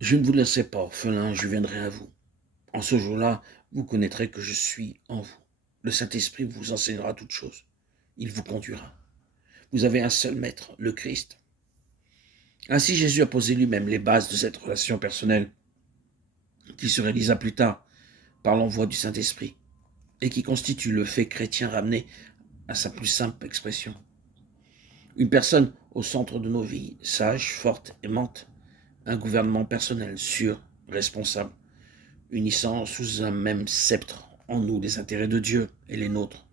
Je ne vous laisserai pas orphelin, je viendrai à vous. En ce jour-là, vous connaîtrez que je suis en vous. Le Saint-Esprit vous enseignera toutes choses. Il vous conduira. Vous avez un seul maître, le Christ. Ainsi, Jésus a posé lui-même les bases de cette relation personnelle qui se réalisa plus tard par l'envoi du Saint-Esprit et qui constitue le fait chrétien ramené à sa plus simple expression. Une personne au centre de nos vies, sage, forte, aimante, un gouvernement personnel, sûr, responsable, unissant sous un même sceptre en nous les intérêts de Dieu et les nôtres.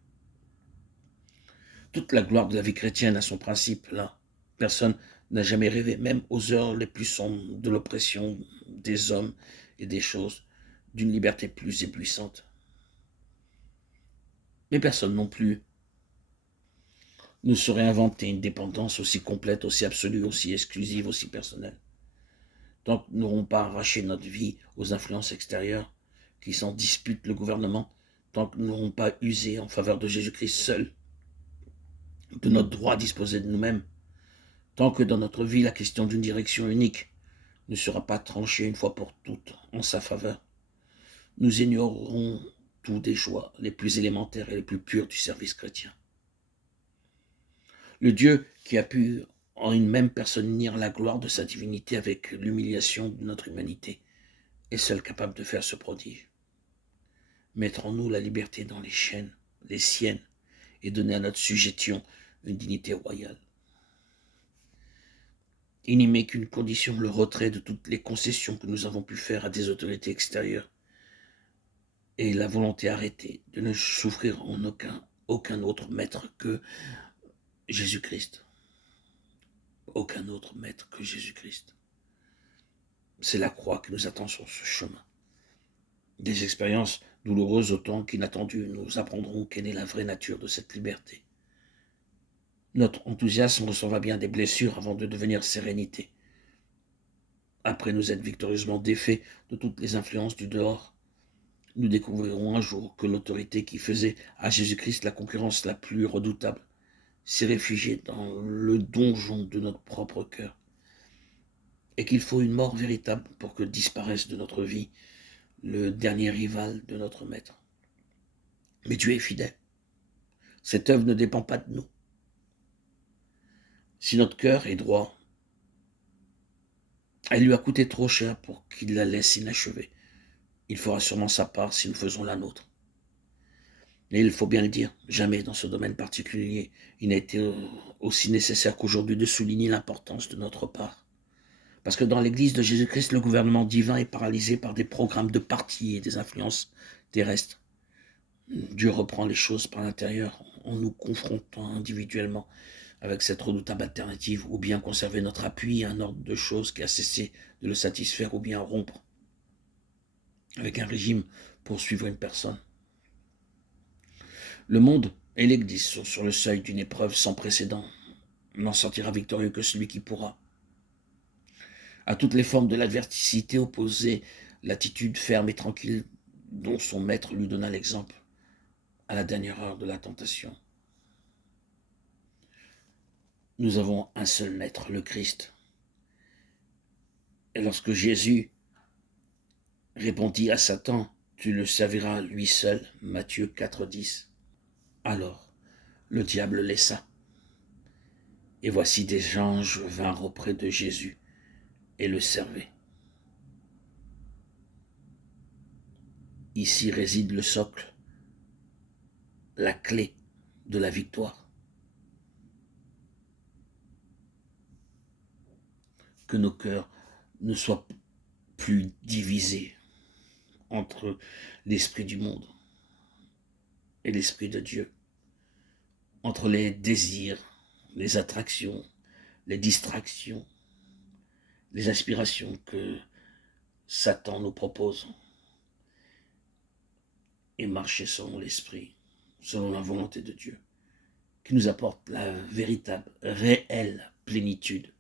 Toute la gloire de la vie chrétienne a son principe là. Personne n'a jamais rêvé, même aux heures les plus sombres, de l'oppression des hommes et des choses, d'une liberté plus éblouissante. Mais personne non plus ne saurait inventer une dépendance aussi complète, aussi absolue, aussi exclusive, aussi personnelle. Tant que nous n'aurons pas arraché notre vie aux influences extérieures qui s'en disputent le gouvernement, tant que nous n'aurons pas usé en faveur de Jésus-Christ seul de notre droit à disposer de nous-mêmes, tant que dans notre vie la question d'une direction unique ne sera pas tranchée une fois pour toutes en sa faveur, nous ignorerons tout des joies les plus élémentaires et les plus pures du service chrétien. Le Dieu qui a pu en une même personne unir la gloire de sa divinité avec l'humiliation de notre humanité est seul capable de faire ce prodige. Mettre en nous la liberté dans les chaînes, les siennes, et donner à notre sujétion une dignité royale. Il n'y met qu'une condition, le retrait de toutes les concessions que nous avons pu faire à des autorités extérieures et la volonté arrêtée de ne souffrir en aucun autre maître que Jésus-Christ. Aucun autre maître que Jésus-Christ. C'est la croix qui nous attend sur ce chemin. Des expériences douloureuses autant qu'inattendues nous apprendront quelle est la vraie nature de cette liberté. Notre enthousiasme recevra bien des blessures avant de devenir sérénité. Après nous être victorieusement défaits de toutes les influences du dehors, nous découvrirons un jour que l'autorité qui faisait à Jésus-Christ la concurrence la plus redoutable s'est réfugiée dans le donjon de notre propre cœur, et qu'il faut une mort véritable pour que disparaisse de notre vie le dernier rival de notre maître. Mais Dieu est fidèle. Cette œuvre ne dépend pas de nous. Si notre cœur est droit, elle lui a coûté trop cher pour qu'il la laisse inachevée. Il fera sûrement sa part si nous faisons la nôtre. Et il faut bien le dire, jamais dans ce domaine particulier, il n'a été aussi nécessaire qu'aujourd'hui de souligner l'importance de notre part. Parce que dans l'Église de Jésus-Christ, le gouvernement divin est paralysé par des programmes de partis et des influences terrestres. Dieu reprend les choses par l'intérieur en nous confrontant individuellement avec cette redoutable alternative, ou bien conserver notre appui à un ordre de choses qui a cessé de le satisfaire, ou bien rompre avec un régime pour suivre une personne. Le monde et l'Église sont sur le seuil d'une épreuve sans précédent. N'en sortira victorieux que celui qui pourra. À toutes les formes de l'adversité opposée, l'attitude ferme et tranquille dont son maître lui donna l'exemple à la dernière heure de la tentation. Nous avons un seul maître, le Christ. Et lorsque Jésus répondit à Satan, tu le serviras lui seul, Matthieu 4,10. Alors, le diable laissa. Et voici des anges vinrent auprès de Jésus et le servaient. Ici réside le socle, la clé de la victoire. Que nos cœurs ne soient plus divisés entre l'esprit du monde et l'esprit de Dieu, entre les désirs, les attractions, les distractions, les aspirations que Satan nous propose, et marcher selon l'esprit, selon la volonté de Dieu, qui nous apporte la véritable, réelle plénitude